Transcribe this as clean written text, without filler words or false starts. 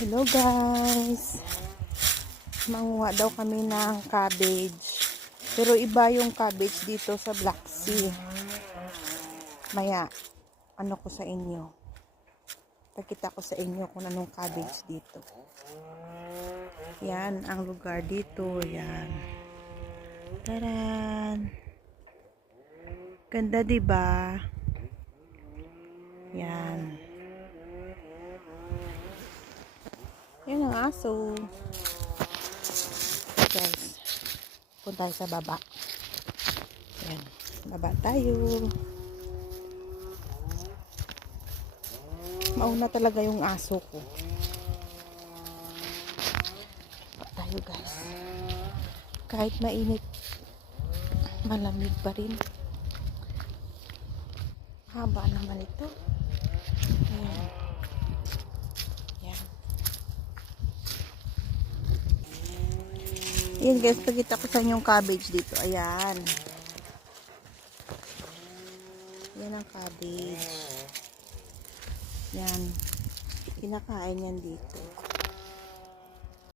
Hello guys, manguha daw kami ng cabbage, pero iba yung cabbage dito sa Black Sea. Maya ano ko sa inyo, pakita ko sa inyo kung anong cabbage dito. Yan ang lugar dito. Yan, taran, ganda diba? Yan, yan ang aso. Guys, punta tayo sa baba. Yan, baba tayo. Mauna talaga yung aso ko. Baba tayo guys. Kahit mainit, malamig pa rin. Haba naman ito. Ayan. Yan. Yan guys, pagkita ko sa inyo yung cabbage dito. Ayan. Yan ang cabbage. Yan. Kinakain yan dito.